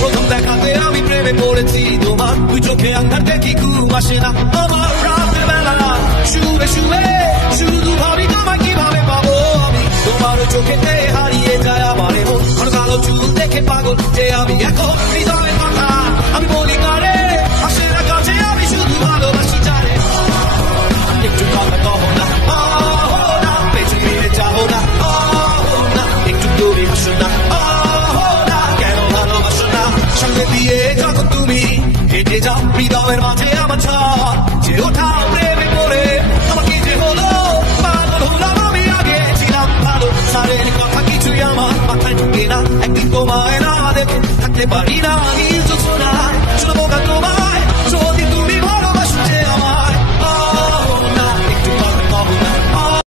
প্রথম দেখাতে আমি প্রেমে পড়েছি তোমার দুই চোখে আন্ধার দেখি ঘুম আসে না আমার রাতের বেলা শুয়ে শুয়ে শুধু ভাবি তোমায় কিভাবে পাবো আমি তোমার চোখেতে হারিয়ে যায় আমার মন কালো চুল দেখে পাগল যে আমি এখন হৃদয়ের কথা আমি বলি কারে আসে না কাছে আমি শুধু ভালোবাসি জানে একটু কথা কহ না পেছনে ফিরে যাবো না একটু দূরে হাসো না কেন ভালোবাসো না সঙ্গে দিয়ে যখন তুমি হেঁটে যাও হৃদয়ের মাঝে আমার ছাপ যে ওঠা প্রেমে পড়ে আমাকে যে হলো পাগল হলাম আমি আগে ছিলাম ভালো সারের কথা কিছুই আমার মাথায় ঢুকে না একদিন তোমায় না দেখে থাকতে পারি না